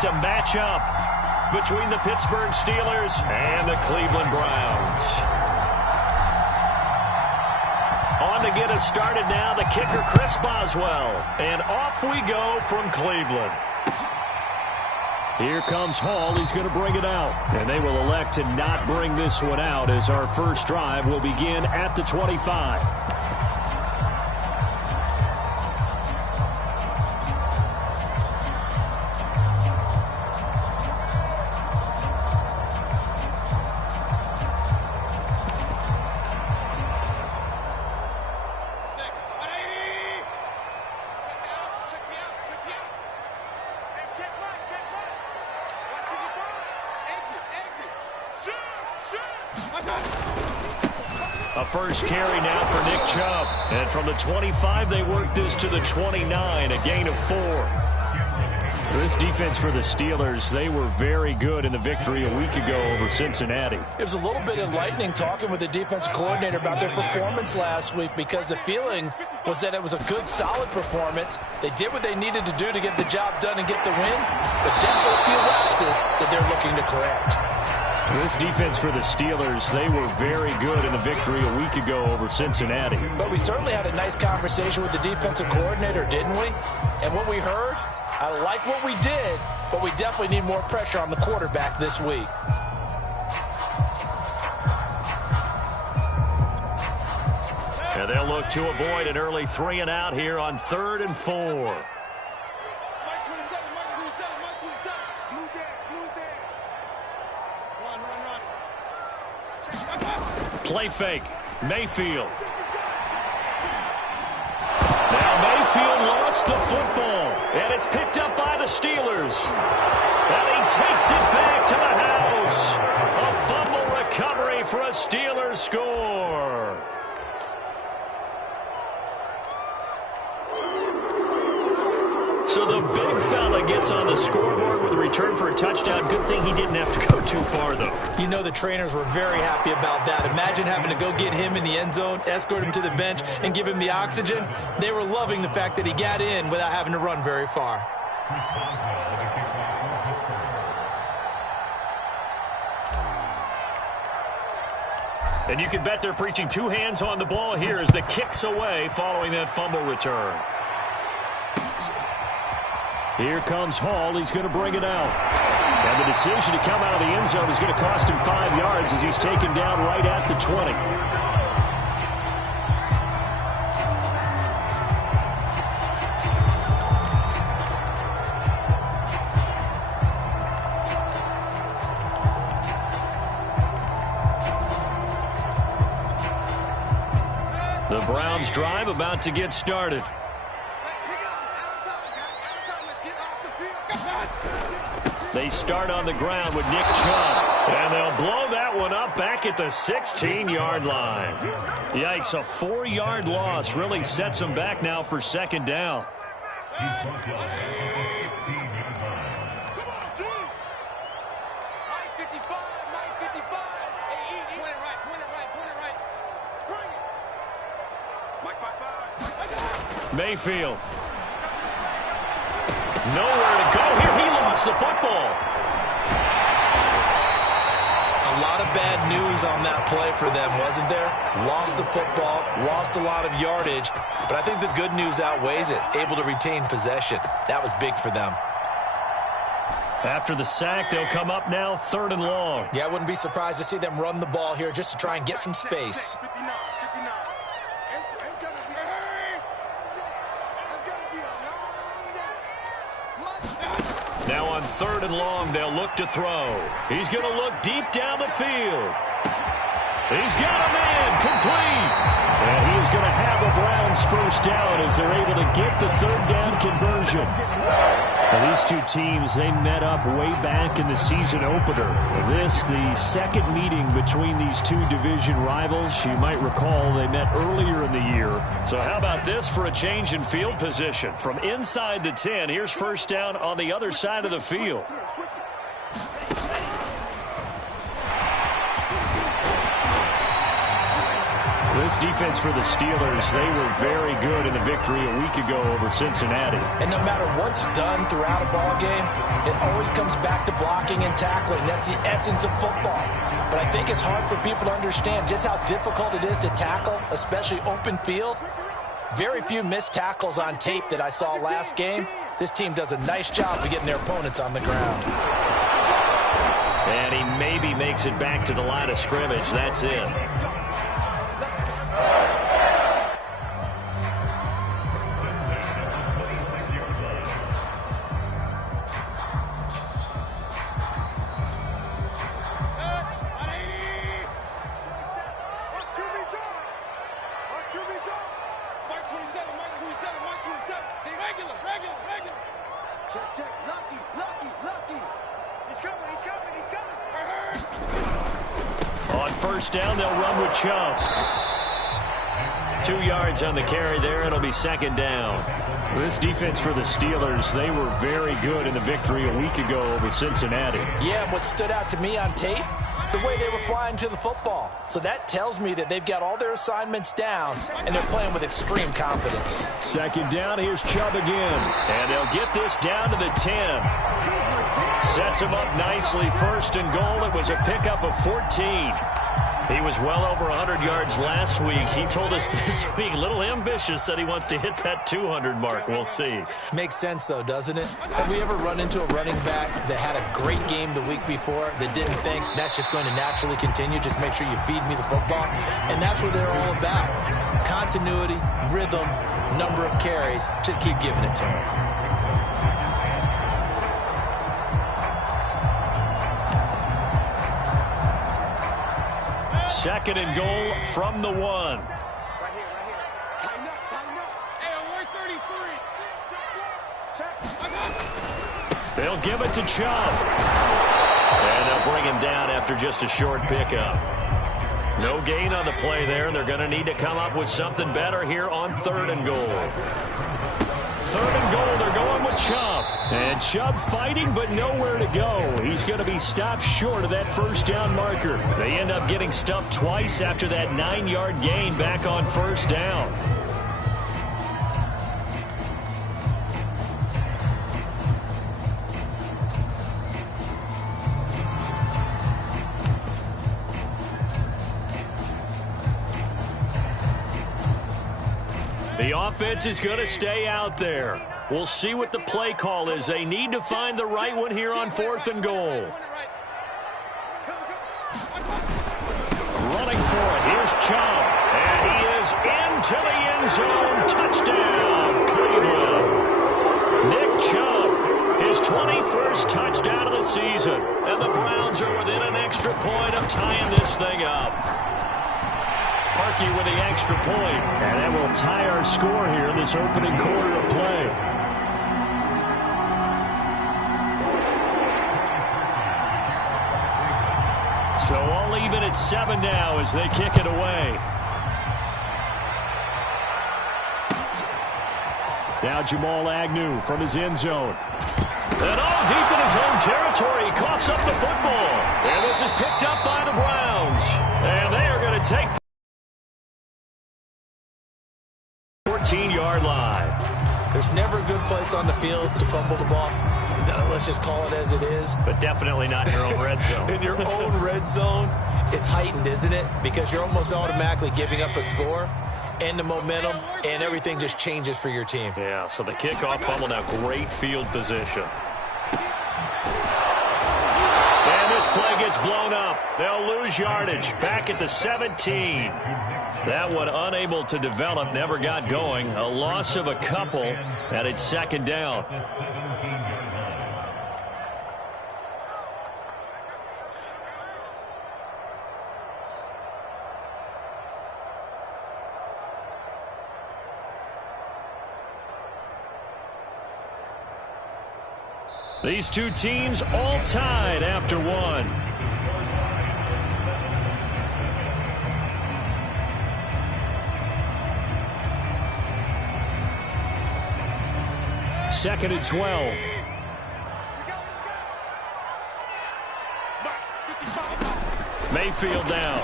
to match up between the Pittsburgh Steelers and the Cleveland Browns. On to get us started now, the kicker, Chris Boswell. And off we go from Cleveland. Here comes Hall. He's going to bring it out. And they will elect to not bring this one out as our first drive will begin at the 25. A first carry now for Nick Chubb. And from the 25, they work this to the 29, a gain of 4. This defense for the Steelers, they were very good in the victory a week ago over Cincinnati. It was a little bit enlightening talking with the defensive coordinator about their performance last week because the feeling was that it was a good, solid performance. They did what they needed to do to get the job done and get the win, but definitely a few lapses that they're looking to correct. This defense for the Steelers, they were very good in the victory a week ago over Cincinnati. But we certainly had a nice conversation with the defensive coordinator, didn't we? And what we heard, I like what we did, but we definitely need more pressure on the quarterback this week. And they'll look to avoid an early 3 and out here on 3rd and 4. Play fake. Mayfield. Now Mayfield lost the football. And it's picked up by the Steelers. And he takes it back to the house. A fumble recovery for a Steelers score. So the big fella gets on the scoreboard with a return for a touchdown. Good thing he didn't have to go too far, though. You know the trainers were very happy about that. Imagine having to go get him in the end zone, escort him to the bench, and give him the oxygen. They were loving the fact that he got in without having to run very far. And you can bet they're preaching 2 hands on the ball here as the kick's away following that fumble return. Here comes Hall. He's going to bring it out. And the decision to come out of the end zone is going to cost him 5 yards as he's taken down right at the 20. The Browns drive about to get started. They start on the ground with Nick Chubb. And they'll blow that one up back at the 16-yard line. Yikes, a 4-yard loss really sets them back now for 2nd down. Mayfield. Nowhere to go here. He lost the football. A lot of bad news on that play for them, wasn't there? Lost the football, lost a lot of yardage, but I think the good news outweighs it. Able to retain possession. That was big for them. After the sack, they'll come up now 3rd and long. Yeah, I wouldn't be surprised to see them run the ball here just to try and get some space. Now on 3rd and long, they'll look to throw. He's going to look deep down the field. He's got a man complete. And he is going to have a Browns first down as they're able to get the 3rd down conversion. Now, these two teams, they met up way back in the season opener. This, the second meeting between these two division rivals. You might recall they met earlier in the year. So how about this for a change in field position? From inside the 10, here's first down on the other side of the field. This defense for the Steelers, they were very good in the victory a week ago over Cincinnati. And no matter what's done throughout a ball game, it always comes back to blocking and tackling. That's the essence of football. But I think it's hard for people to understand just how difficult it is to tackle, especially open field. Very few missed tackles on tape that I saw last game. This team does a nice job of getting their opponents on the ground. And he maybe makes it back to the line of scrimmage. That's it. First down, they'll run with Chubb. 2 yards on the carry there. It'll be second down. This defense for the Steelers, they were very good in the victory a week ago over Cincinnati. Yeah, what stood out to me on tape, the way they were flying to the football. So that tells me that they've got all their assignments down, and they're playing with extreme confidence. Second down, here's Chubb again. And they'll get this down to the 10. Sets him up nicely. First and goal. It was a pickup of 14. He was well over 100 yards last week. He told us this week, a little ambitious, said he wants to hit that 200 mark. We'll see. Makes sense, though, doesn't it? Have we ever run into a running back that had a great game the week before that didn't think that's just going to naturally continue? Just make sure you feed me the football. And that's what they're all about. Continuity, rhythm, number of carries. Just keep giving it to him. Second and goal from the 1. Right here. Tighten up. Hey, on 133. Check. They'll give it to Chubb. And they'll bring him down after just a short pickup. No gain on the play there. They're going to need to come up with something better here on 3rd and goal. 3rd and goal, they're going with Chubb. And Chubb fighting, but nowhere to go. He's going to be stopped short of that first down marker. They end up getting stuffed twice after that 9-yard gain back on first down. The offense is going to stay out there. We'll see what the play call is. They need to find the right one here on 4th and goal. Running for it. Here's Chubb. And he is into the end zone. Touchdown, Cleveland. Nick Chubb, his 21st touchdown of the season. And the Browns are within an extra point of tying this thing up. Parkey with the extra point. And that will tie our score here in this opening quarter of play. So all even at 7 now as they kick it away. Now Jamal Agnew from his end zone. And all deep in his own territory. He coughs up the football. And this is picked up by the Browns. And they are going to take 14-yard line. There's never a good place on the field to fumble the ball. Let's just call it as it is. But definitely not in your own red zone. In your own red zone, it's heightened, isn't it? Because you're almost automatically giving up a score and the momentum, and everything just changes for your team. Yeah, so the kickoff fumble, now great field position. And this play gets blown up. They'll lose yardage. Back at the 17. That one unable to develop, never got going. A loss of a couple, and it's second down. These two teams all tied after one. Second and 12. Mayfield down.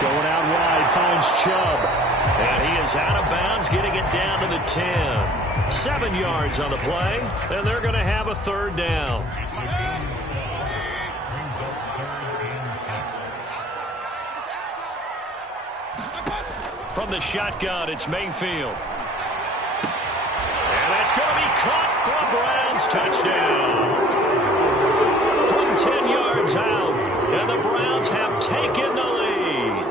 Going out wide, finds Chubb. And he is out of bounds, getting it down to the 10. 7 yards on the play, and they're going to have a third down. From the shotgun, it's Mayfield. And that's going to be caught for a Browns touchdown. From 10 yards out, and the Browns have taken the lead.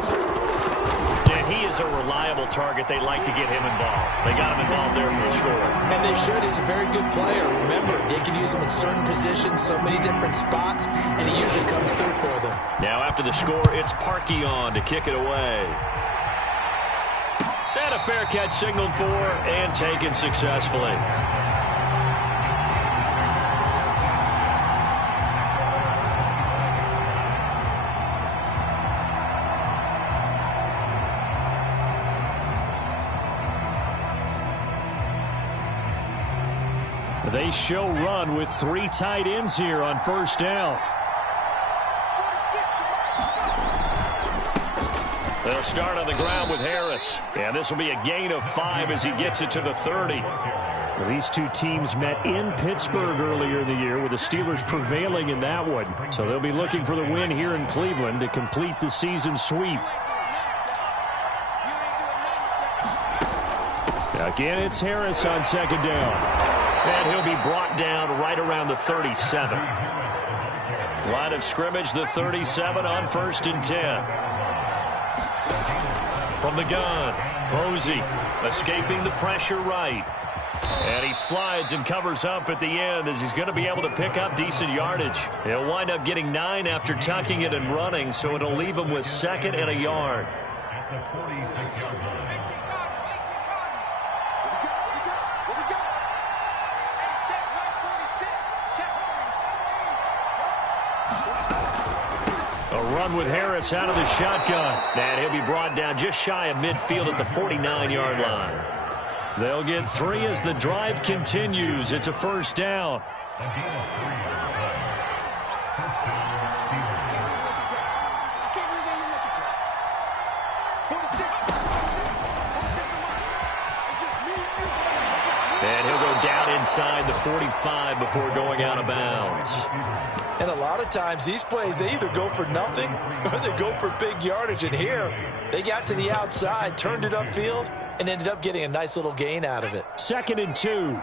And he is a reliable target. They like to get him involved. They got him involved there for the score. And they should. He's a very good player. Remember, they can use him in certain positions, so many different spots, and he usually comes through for them. Now after the score, it's Parkey on to kick it away. And a fair catch signaled for and taken successfully. They show run with 3 tight ends here on first down. They'll start on the ground with Harris. And this will be a gain of 5 as he gets it to the 30. Well, these two teams met in Pittsburgh earlier in the year, with the Steelers prevailing in that one. So they'll be looking for the win here in Cleveland to complete the season sweep. Again, it's Harris on second down. And he'll be brought down right around the 37. Line of scrimmage, the 37 on 1st and 10. From the gun, Posey escaping the pressure right. And he slides and covers up at the end as he's going to be able to pick up decent yardage. He'll wind up getting 9 after tucking it and running, so it'll leave him with 2nd and a yard. Run with Harris out of the shotgun. And he'll be brought down just shy of midfield at the 49-yard line. They'll get 3 as the drive continues. It's a first down. And he'll go down inside the 45 before going out of bounds. And a lot of times these plays, they either go for nothing or they go for big yardage. And here, they got to the outside, turned it upfield, and ended up getting a nice little gain out of it. 2nd and 2.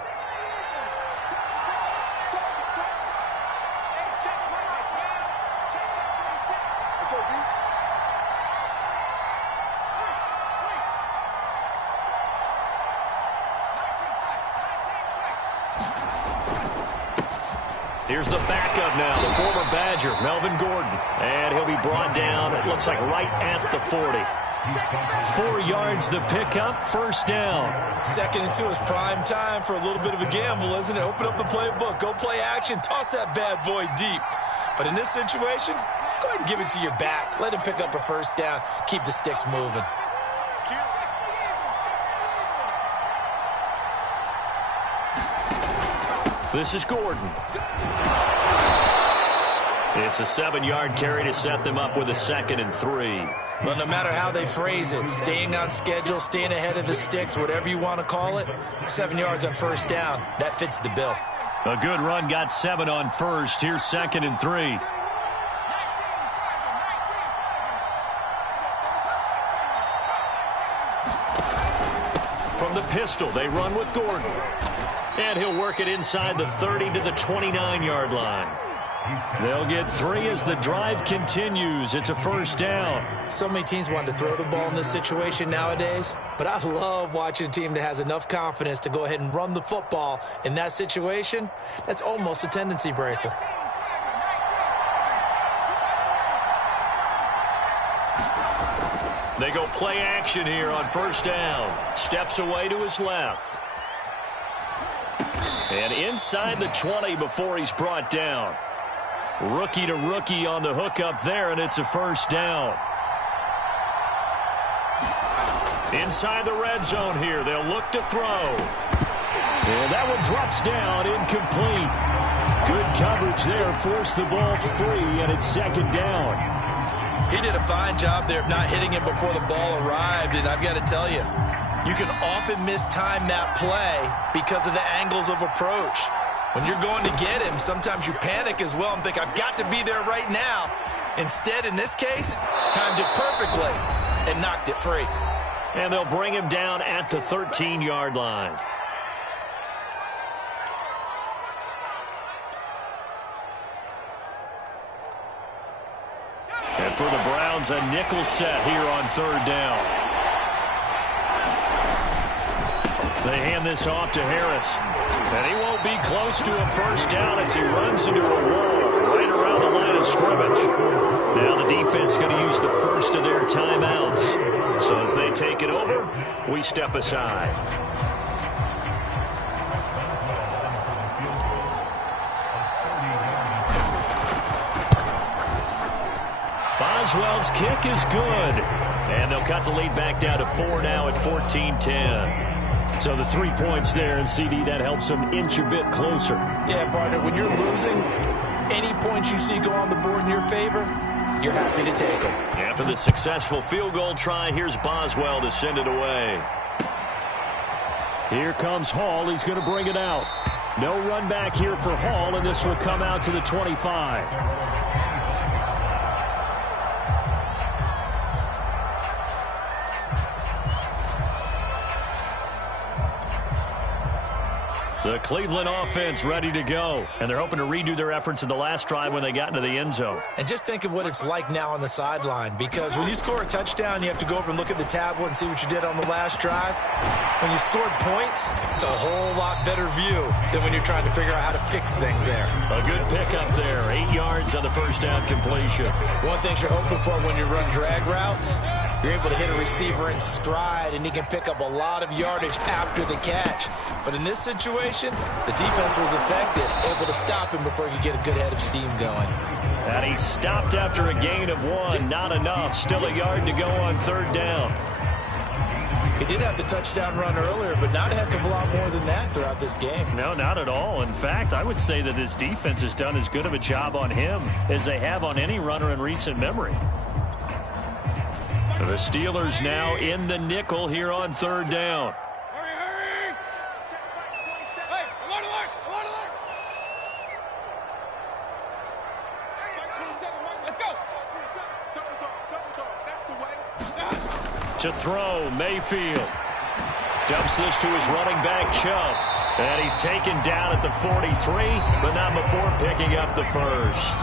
Here's the backup now, the former Badger, Melvin Gordon. And he'll be brought down, it looks like right at the 40. 4 yards the pickup, first down. 2nd and 2 is prime time for a little bit of a gamble, isn't it? Open up the playbook, go play action, toss that bad boy deep. But in this situation, go ahead and give it to your back. Let him pick up a first down, keep the sticks moving. This is Gordon. It's a 7-yard carry to set them up with a 2nd and 3. Well, no matter how they phrase it, staying on schedule, staying ahead of the sticks, whatever you want to call it, 7 yards on first down, that fits the bill. A good run got 7 on first. Here's 2nd and 3. From the pistol, they run with Gordon. And he'll work it inside the 30 to the 29-yard line. They'll get 3 as the drive continues. It's a first down. So many teams want to throw the ball in this situation nowadays, but I love watching a team that has enough confidence to go ahead and run the football in that situation. That's almost a tendency breaker. They go play action here on first down. Steps away to his left. And inside the 20 before he's brought down. Rookie to rookie on the hookup there, and it's a first down. Inside the red zone here, they'll look to throw. And that one drops down, incomplete. Good coverage there, forced the ball free, and it's 2nd down. He did a fine job there of not hitting him before the ball arrived, and I've got to tell you, you can often mistime that play because of the angles of approach. When you're going to get him, sometimes you panic as well and think, I've got to be there right now. Instead, in this case, timed it perfectly and knocked it free. And they'll bring him down at the 13-yard line. And for the Browns, a nickel set here on 3rd down. They hand this off to Harris. And he won't be close to a first down as he runs into a wall right around the line of scrimmage. Now the defense going to use the first of their timeouts. So as they take it over, we step aside. Boswell's kick is good. And they'll cut the lead back down to 4 now at 14-10. So the 3 points there, and CD, that helps them inch a bit closer. Yeah, partner, when you're losing, any points you see go on the board in your favor, you're happy to take them. After the successful field goal try, here's Boswell to send it away. Here comes Hall. He's going to bring it out. No run back here for Hall, and this will come out to the 25. The Cleveland offense ready to go, and they're hoping to redo their efforts in the last drive when they got into the end zone. And just think of what it's like now on the sideline, because when you score a touchdown, you have to go over and look at the tablet and see what you did on the last drive. When you scored points, it's a whole lot better view than when you're trying to figure out how to fix things there. A good pickup there, 8 yards on the first down completion. One thing you're hoping for when you run drag routes, you're able to hit a receiver in stride, and he can pick up a lot of yardage after the catch. But in this situation, the defense was effective, able to stop him before he could get a good head of steam going. And he stopped after a gain of 1. Not enough. Still a yard to go on 3rd down. He did have the touchdown run earlier, but not a heck of a lot more than that throughout this game. No, not at all. In fact, I would say that this defense has done as good of a job on him as they have on any runner in recent memory. The Steelers now in the nickel here on 3rd down. Hurry! Hey, alert! Let's go! Double dog, that's the way. To throw, Mayfield. Dumps this to his running back, Chubb. And he's taken down at the 43, but not before picking up the first.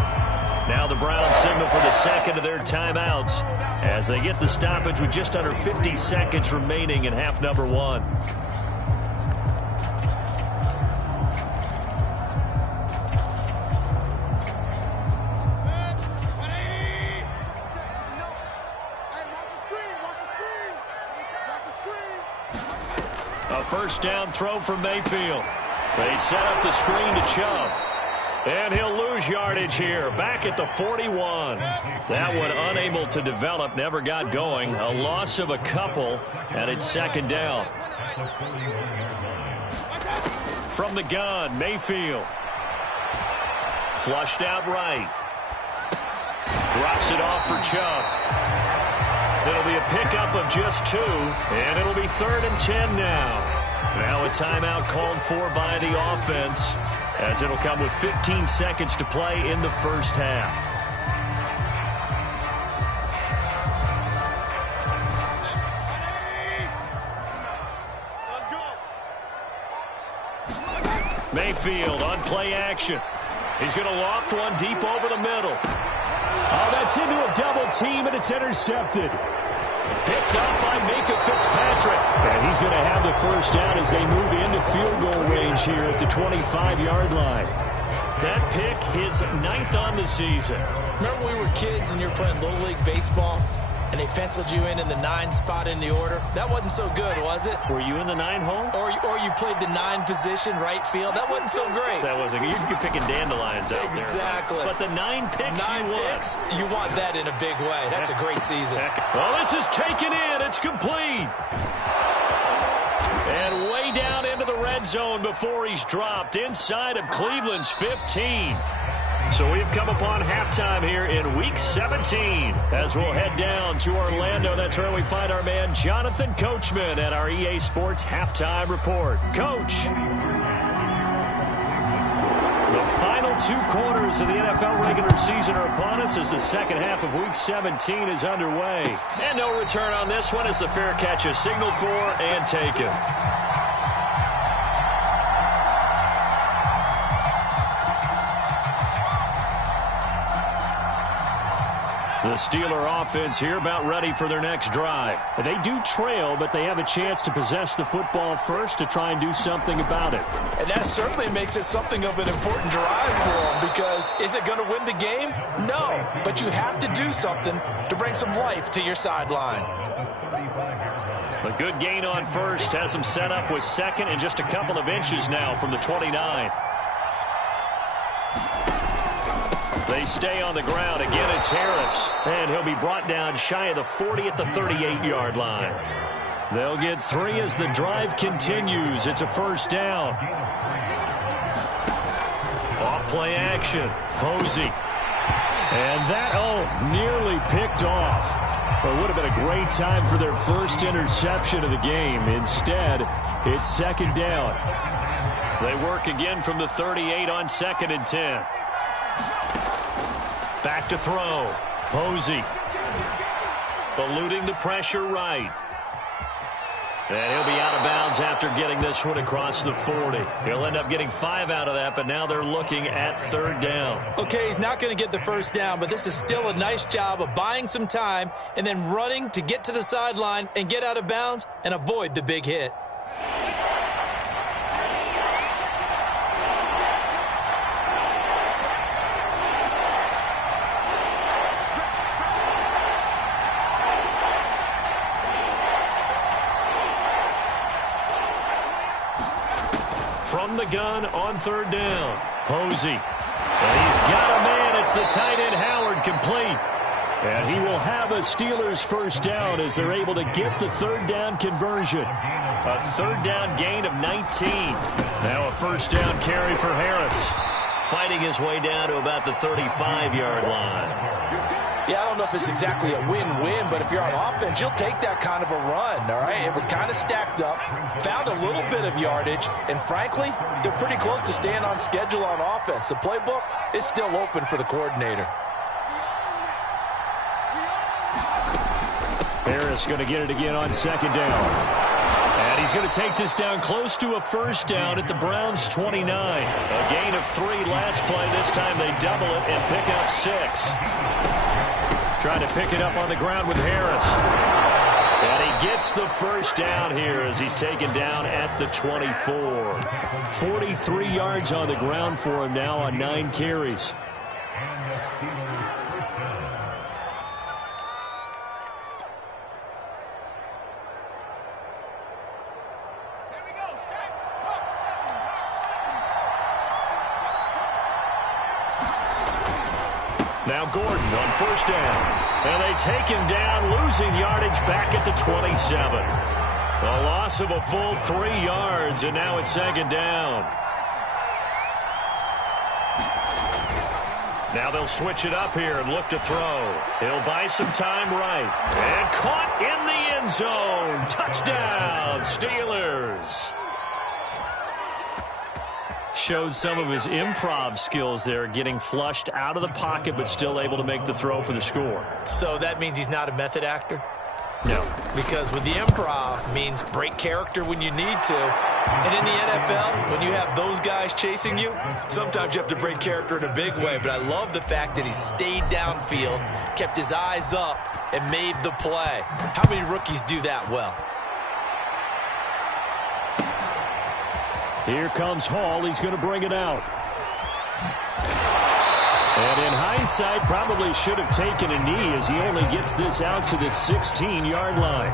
Now the Browns signal for the second of their timeouts as they get the stoppage with just under 50 seconds remaining in half number 1. A first down throw from Mayfield. They set up the screen to Chubb. And he'll lose yardage here, back at the 41. That one unable to develop, never got going. A loss of a couple, and it's 2nd down. From the gun, Mayfield. Flushed out right. Drops it off for Chubb. It'll be a pickup of just 2, and it'll be 3rd and 10 now. Now a timeout called for by the offense, as it'll come with 15 seconds to play in the first half. Let's go. Mayfield on play action. He's going to loft one deep over the middle. Oh, that's into a double team, and it's intercepted. Picked up by Micah Fitzpatrick. And he's going to have the first down as they move into field goal range here at the 25-yard line. That pick, his 9th on the season. Remember when we were kids and you were playing Little League Baseball and they penciled you in the 9 spot in the order? That wasn't so good, was it? Were you in the 9 hole? Or you played the 9 position, right field? That wasn't so great. That wasn't good. You're picking dandelions out exactly. there. But the 9 picks 9 picks, you want that in a big way. That's a great season. Well, this is taken in. It's complete. And way down into the red zone before he's dropped inside of Cleveland's 15. So we've come upon halftime here in Week 17. As we'll head down to Orlando, that's where we find our man Jonathan Coachman at our EA Sports Halftime Report. Coach. The final 2 quarters of the NFL regular season are upon us as the second half of Week 17 is underway. And no return on this one as the fair catch is signaled for and taken. The Steeler offense here about ready for their next drive. They do trail, but they have a chance to possess the football first to try and do something about it. And that certainly makes it something of an important drive for them, because is it going to win the game? No, but you have to do something to bring some life to your sideline. A good gain on first has them set up with second and just a couple of inches now from the 29. They stay on the ground. Again, it's Harris. And he'll be brought down shy of the 40 at the 38-yard line. They'll get 3 as the drive continues. It's a first down. Off play action. Posey. And that, nearly picked off. Well, it would have been a great time for their first interception of the game. Instead, it's second down. They work again from the 38 on 2nd and 10. Back to throw. Posey. Eluding the pressure right. And he'll be out of bounds after getting this one across the 40. He'll end up getting 5 out of that, but now they're looking at 3rd down. Okay, he's not going to get the first down, but this is still a nice job of buying some time and then running to get to the sideline and get out of bounds and avoid the big hit. From the gun on 3rd down. Posey. And he's got a man. It's the tight end Howard complete. And he will have a Steelers first down as they're able to get the 3rd down conversion. A 3rd down gain of 19. Now a first down carry for Harris. Fighting his way down to about the 35-yard line. Yeah, I don't know if it's exactly a win-win, but if you're on offense, you'll take that kind of a run, all right? It was kind of stacked up, found a little bit of yardage, and frankly, they're pretty close to staying on schedule on offense. The playbook is still open for the coordinator. Harris going to get it again on 2nd down. And he's going to take this down close to a first down at the Browns' 29. A gain of 3 last play. This time they double it and pick up 6. Trying to pick it up on the ground with Harris. And he gets the first down here as he's taken down at the 24. 43 yards on the ground for him now on 9 carries. Now Gordon on first down. And they take him down, losing yardage back at the 27. A loss of a full 3 yards, and now it's 2nd down. Now they'll switch it up here and look to throw. He'll buy some time right. And caught in the end zone. Touchdown, Steelers. Showed some of his improv skills there, getting flushed out of the pocket but still able to make the throw for the score. So that means he's not a method actor? No. Because with the improv means break character when you need to. And in the NFL, when you have those guys chasing you, sometimes you have to break character in a big way. But I love the fact that he stayed downfield, kept his eyes up, and made the play. How many rookies do that well? Here comes Hall. He's going to bring it out. And in hindsight, probably should have taken a knee as he only gets this out to the 16-yard line.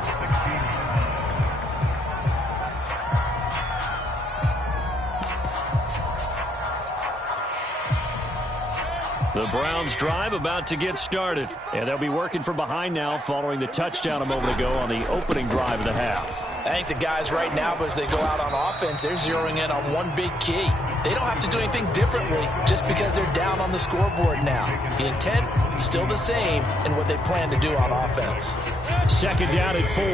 The Browns drive about to get started. And they'll be working from behind now following the touchdown a moment ago on the opening drive of the half. I think the guys right now, as they go out on offense, they're zeroing in on one big key. they don't have to do anything differently just because they're down on the scoreboard now. The intent, still the same in what they plan to do on offense. Second down and 4.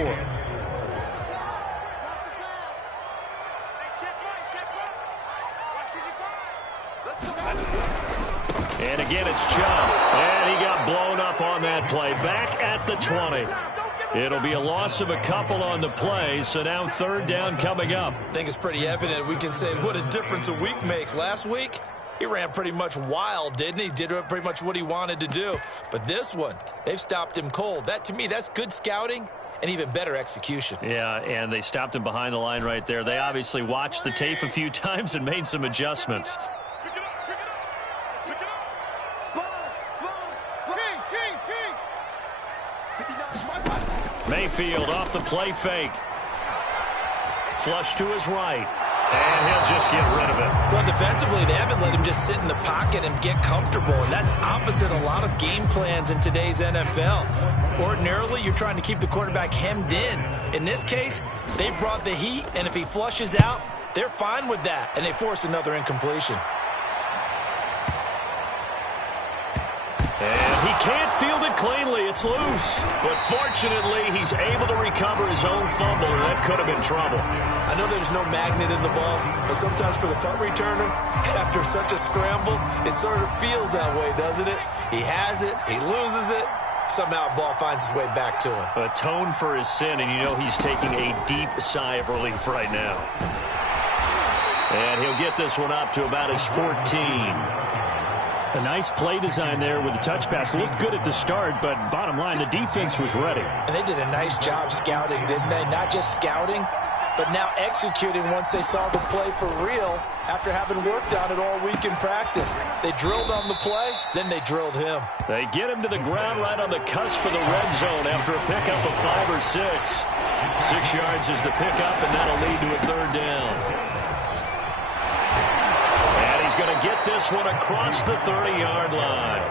And again, it's Chubb. And he got blown up on that play. Back at the 20. It'll be a loss of a couple on the play, so now third down coming up. I think it's pretty evident. We can say what a difference a week makes. Last week, he ran pretty much wild, didn't he? Did pretty much what he wanted to do. But this one, they've stopped him cold. That, to me, that's good scouting and even better execution. Yeah, and they stopped him behind the line right there. They obviously watched the tape a few times and made some adjustments. Mayfield off the play fake. Flush to his right. And he'll just get rid of it. Well, defensively, they haven't let him just sit in the pocket and get comfortable. And that's opposite a lot of game plans in today's NFL. Ordinarily, you're trying to keep the quarterback hemmed in. In this case, they brought the heat, and if he flushes out, they're fine with that. And they force another incompletion. And he can't field it cleanly. It's loose. But fortunately, he's able to recover his own fumble, and that could have been trouble. I know there's no magnet in the ball, but sometimes for the punt returner, after such a scramble, it sort of feels that way, doesn't it? He has it, he loses it, somehow the ball finds its way back to him. Atone for his sin, and you know he's taking a deep sigh of relief right now. And he'll get this one up to about his 14. A nice play design there with the touch pass. Looked good at the start, but bottom line, the defense was ready. And they did a nice job scouting, didn't they? Not just scouting, but now executing once they saw the play for real after having worked on it all week in practice. They drilled on the play, then they drilled him. They get him to the ground right on the cusp of the red zone after a pickup of 5 or 6. 6 yards is the pickup, and that'll lead to a third down. He's going to get this one across the 30-yard line.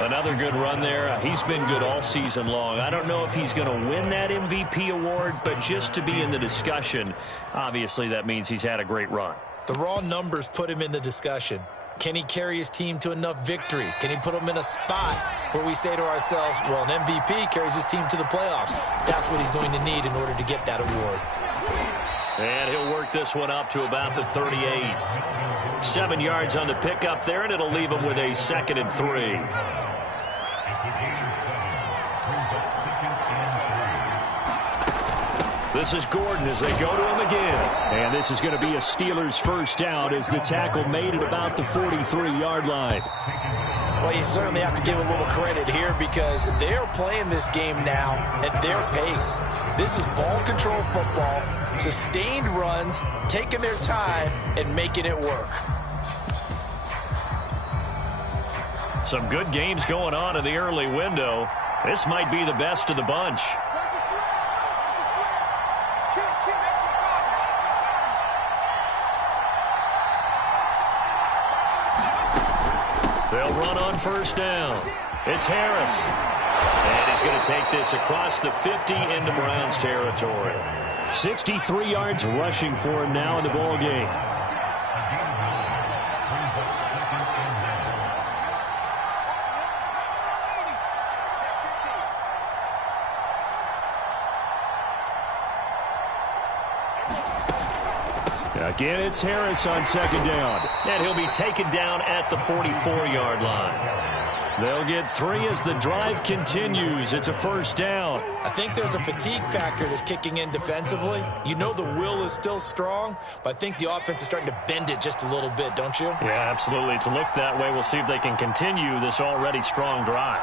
Another good run there. He's been good all season long. I don't know if he's going to win that MVP award, but just to be in the discussion, obviously that means he's had a great run. The raw numbers put him in the discussion. Can he carry his team to enough victories? Can he put them in a spot where we say to ourselves, well, an MVP carries his team to the playoffs. That's what he's going to need in order to get that award. And he'll work this one up to about the 38. 7 yards on the pickup there, and it'll leave him with a 2nd and 3. This is Gordon as they go to him again. And this is going to be a Steelers first down as the tackle made it about the 43-yard line. Well, you certainly have to give a little credit here because they're playing this game now at their pace. This is ball control football, sustained runs, taking their time, and making it work. Some good games going on in the early window. This might be the best of the bunch. They'll run on first down. It's Harris. And he's going to take this across the 50 into Browns territory. 63 yards rushing for him now in the ball game. Again, it's Harris on second down. And he'll be taken down at the 44-yard line. They'll get 3 as the drive continues. It's a first down. I think there's a fatigue factor that's kicking in defensively. You know the will is still strong, but I think the offense is starting to bend it just a little bit, don't you? Yeah, absolutely. It's looked that way. We'll see if they can continue this already strong drive.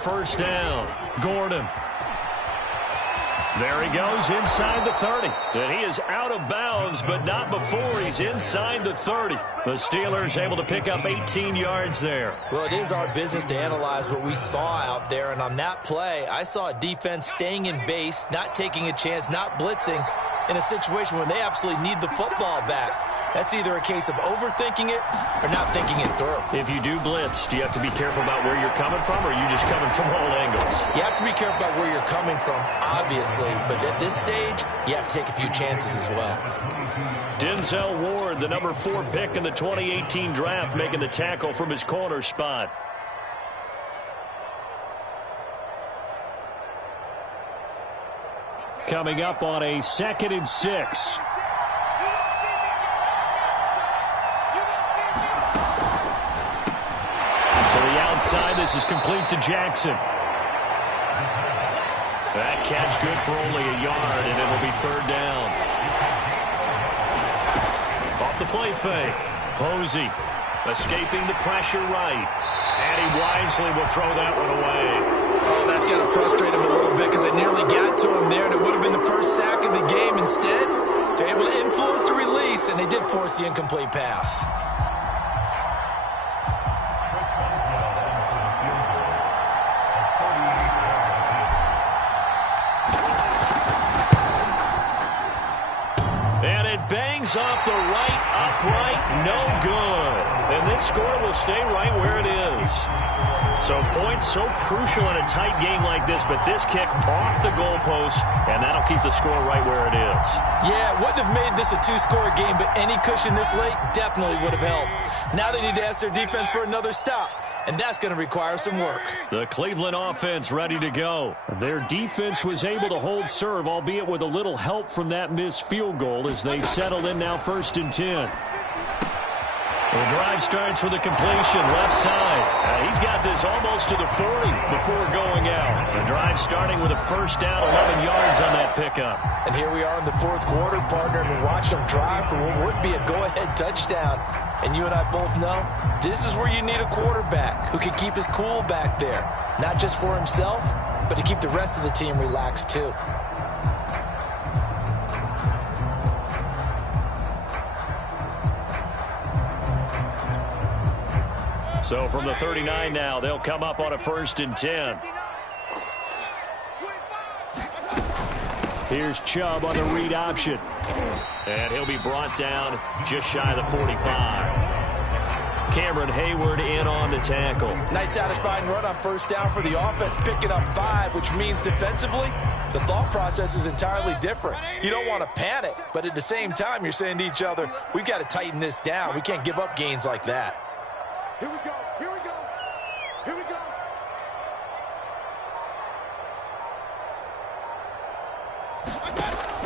First down, Gordon. There he goes inside the 30. And he is out of bounds, but not before he's inside the 30. The Steelers able to pick up 18 yards there. Well, it is our business to analyze what we saw out there. And on that play, I saw a defense staying in base, not taking a chance, not blitzing in a situation where they absolutely need the football back. That's either a case of overthinking it or not thinking it through. If you do blitz, do you have to be careful about where you're coming from, or are you just coming from all angles? You have to be careful about where you're coming from, obviously, but at this stage, you have to take a few chances as well. Denzel Ward, the number 4 pick in the 2018 draft, making the tackle from his corner spot. Coming up on a 2nd and 6. To the outside, this is complete to Jackson. That catch good for only a yard, and it will be 3rd down. Off the play fake. Posey escaping the pressure right. And he wisely will throw that one away. Oh, that's got to frustrate him a little bit because it nearly got to him there, and it would have been the first sack of the game. Instead, they're able to influence the release, and they did force the incomplete pass. And it bangs off the right upright, no good. And this score will stay right where it is. So points so crucial in a tight game like this, but this kick off the goalpost, and that'll keep the score right where it is. Yeah, it wouldn't have made this a 2-score game, but any cushion this late definitely would have helped. Now they need to ask their defense for another stop, and that's going to require some work. The Cleveland offense ready to go. Their defense was able to hold serve, albeit with a little help from that missed field goal as they settle in now 1st and 10. The drive starts with a completion left side. He's got this almost to the 40 before going out. The drive starting with a 1st down, 11 yards on that pickup. And here we are in the 4th quarter, partner, and we watch them drive for what would be a go-ahead touchdown. And you and I both know this is where you need a quarterback who can keep his cool back there. Not just for himself, but to keep the rest of the team relaxed too. So from the 39 now, they'll come up on a 1st and 10. Here's Chubb on the read option. And he'll be brought down just shy of the 45. Cameron Hayward in on the tackle. Nice satisfying run on 1st down for the offense, picking up 5, which means defensively, the thought process is entirely different. You don't want to panic, but at the same time, you're saying to each other, we've got to tighten this down. We can't give up gains like that. Here we go. Here we go. Here we go.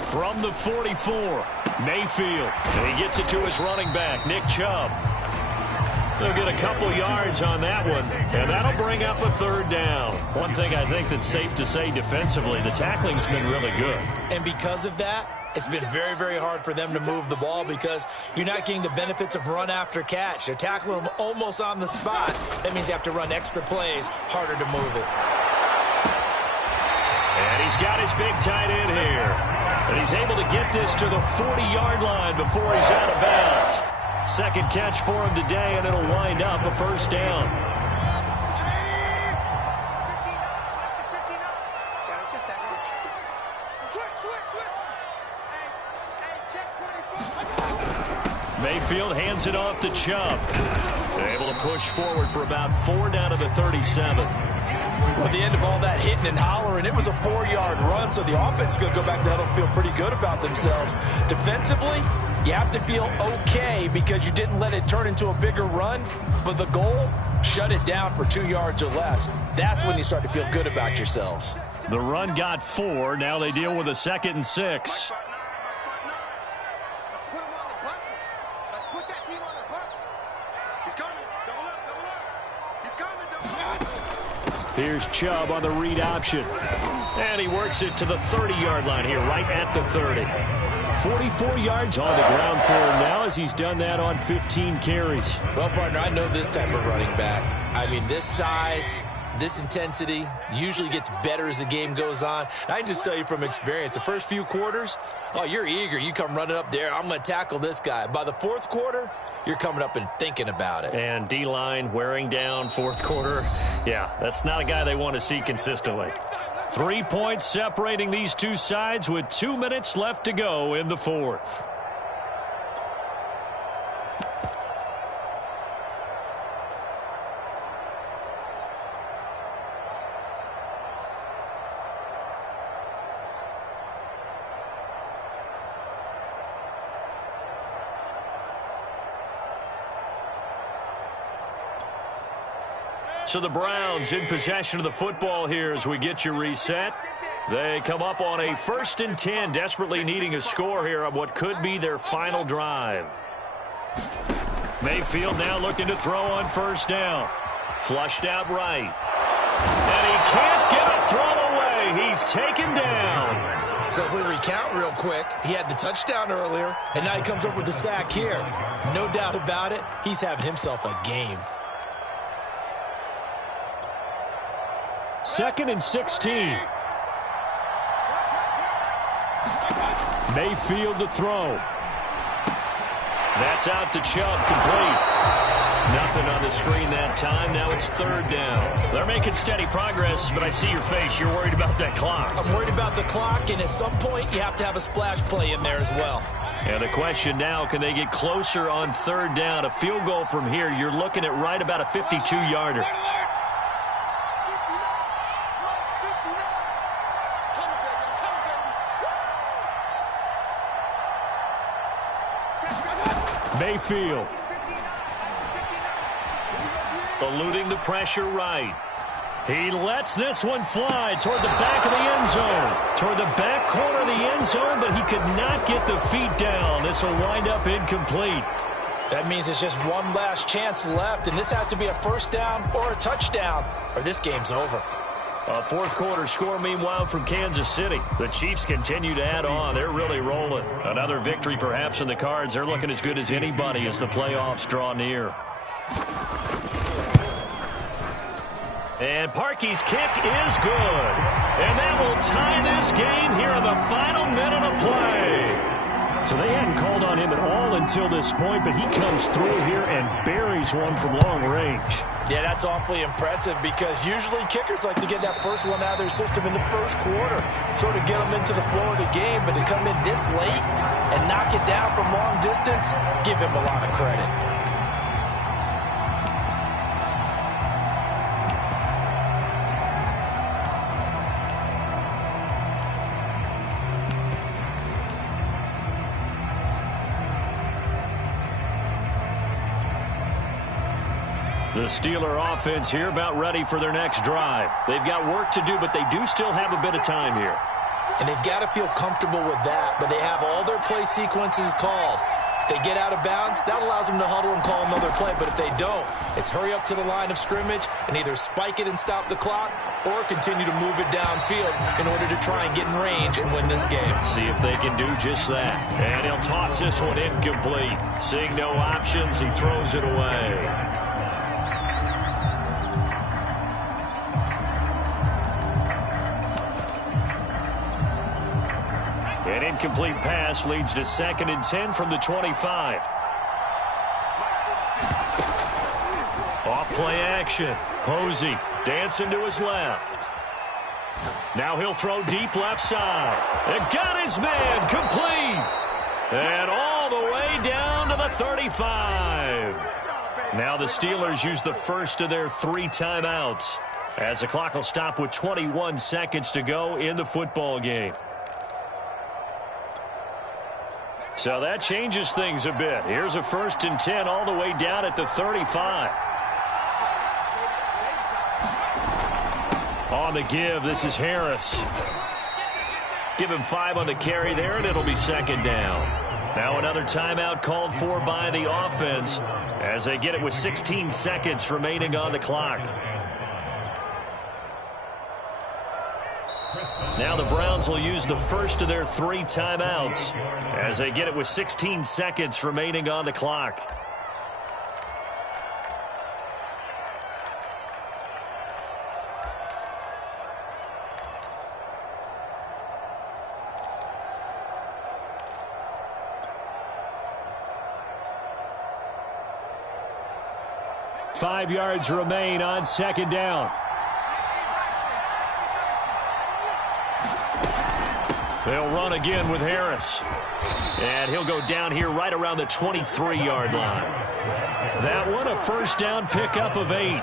From the 44, Mayfield. And he gets it to his running back, Nick Chubb. They'll get a couple yards on that one, and that'll bring up a 3rd down. One thing I think that's safe to say defensively, the tackling's been really good. And because of that, it's been very, very hard for them to move the ball because you're not getting the benefits of run after catch. They're tackling them almost on the spot. That means you have to run extra plays, harder to move it. And he's got his big tight end here. And he's able to get this to the 40-yard line before he's out of bounds. 2nd catch for him today, and it'll wind up a 1st down. Mayfield hands it off to Chubb. They're able to push forward for about 4 down to the 37. Well, at the end of all that hitting and hollering, it was a 4-yard run, so the offense is going to go back to huddle and feel pretty good about themselves. Defensively, you have to feel okay because you didn't let it turn into a bigger run, but the goal, shut it down for 2 yards or less. That's when you start to feel good about yourselves. The run got 4. Now they deal with a 2nd and 6. Here's Chubb on the read option. And he works it to the 30-yard line here, right at the 30. 44 yards on the ground for him now as he's done that on 15 carries. Well, partner, I know this type of running back. I mean, this size, this intensity usually gets better as the game goes on. I can just tell you from experience, the first few quarters, oh, you're eager. You come running up there, I'm going to tackle this guy. By the 4th quarter, you're coming up and thinking about it. And D-line wearing down 4th quarter. Yeah, that's not a guy they want to see consistently. 3 points separating these two sides with 2 minutes left to go in the 4th. So the Browns in possession of the football here as we get you reset. They come up on a 1st and 10, desperately needing a score here on what could be their final drive. Mayfield now looking to throw on 1st down. Flushed out right. And he can't get a throw away. He's taken down. So if we recount real quick, he had the touchdown earlier, and now he comes up with the sack here. No doubt about it, he's having himself a game. 2nd and 16. Mayfield to throw. That's out to Chubb, complete. Nothing on the screen that time. Now it's 3rd down. They're making steady progress, but I see your face. You're worried about that clock. I'm worried about the clock, and at some point, you have to have a splash play in there as well. And the question now, can they get closer on 3rd down? A field goal from here, you're looking at right about a 52-yarder. Mayfield. Eluding the pressure right. He lets this one fly toward the back of the end zone. Toward the back corner of the end zone, but he could not get the feet down. This will wind up incomplete. That means it's just one last chance left, and this has to be a 1st down or a touchdown, or this game's over. A 4th quarter score, meanwhile, from Kansas City. The Chiefs continue to add on. They're really rolling. Another victory, perhaps, in the cards. They're looking as good as anybody as the playoffs draw near. And Parkey's kick is good. And that will tie this game here in the final minute of play. So they hadn't called on him at all until this point, but he comes through here and buries one from long range. Yeah, that's awfully impressive because usually kickers like to get that first one out of their system in the 1st quarter, sort of get them into the flow of the game, but to come in this late and knock it down from long distance, give him a lot of credit. The Steeler offense here about ready for their next drive. They've got work to do, but they do still have a bit of time here. And they've got to feel comfortable with that, but they have all their play sequences called. If they get out of bounds, that allows them to huddle and call another play, but if they don't, it's hurry up to the line of scrimmage and either spike it and stop the clock or continue to move it downfield in order to try and get in range and win this game. See if they can do just that. And he'll toss this one incomplete. Seeing no options, he throws it away. An incomplete pass leads to 2nd and 10 from the 25. Off play action. Posey dancing to his left. Now he'll throw deep left side. And got his man complete. And all the way down to the 35. Now the Steelers use the first of their 3 timeouts as the clock will stop with 21 seconds to go in the football game. So that changes things a bit. Here's a 1st and 10 all the way down at the 35. On the give, this is Harris. Give him 5 on the carry there, and it'll be 2nd down. Now another timeout called for by the offense as they get it with 16 seconds remaining on the clock. Now the Browns will use the first of their 3 timeouts as they get it with 16 seconds remaining on the clock. Five yards remain on 2nd down. They'll run again with Harris. And he'll go down here right around the 23-yard line. That one a 1st down pickup of 8.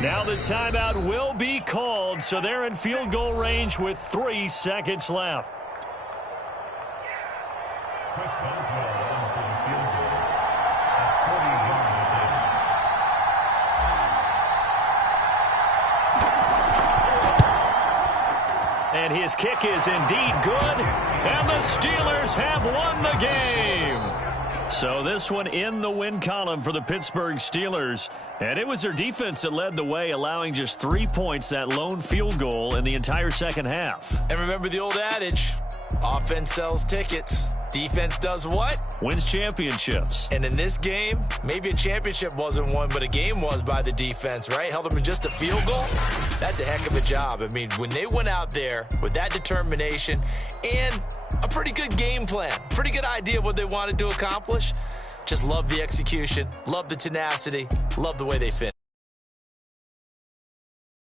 Now the timeout will be called, so they're in field goal range with 3 seconds left. And his kick is indeed good. And the Steelers have won the game. So this one in the win column for the Pittsburgh Steelers. And it was their defense that led the way, allowing just 3 points, that lone field goal in the entire second half. And remember the old adage, offense sells tickets. Defense does what? Wins championships. And in this game, maybe a championship wasn't won, but a game was by the defense, right? Held them in just a field goal. That's a heck of a job. I mean, when they went out there with that determination and a pretty good game plan, pretty good idea of what they wanted to accomplish, just love the execution, love the tenacity, love the way they fit.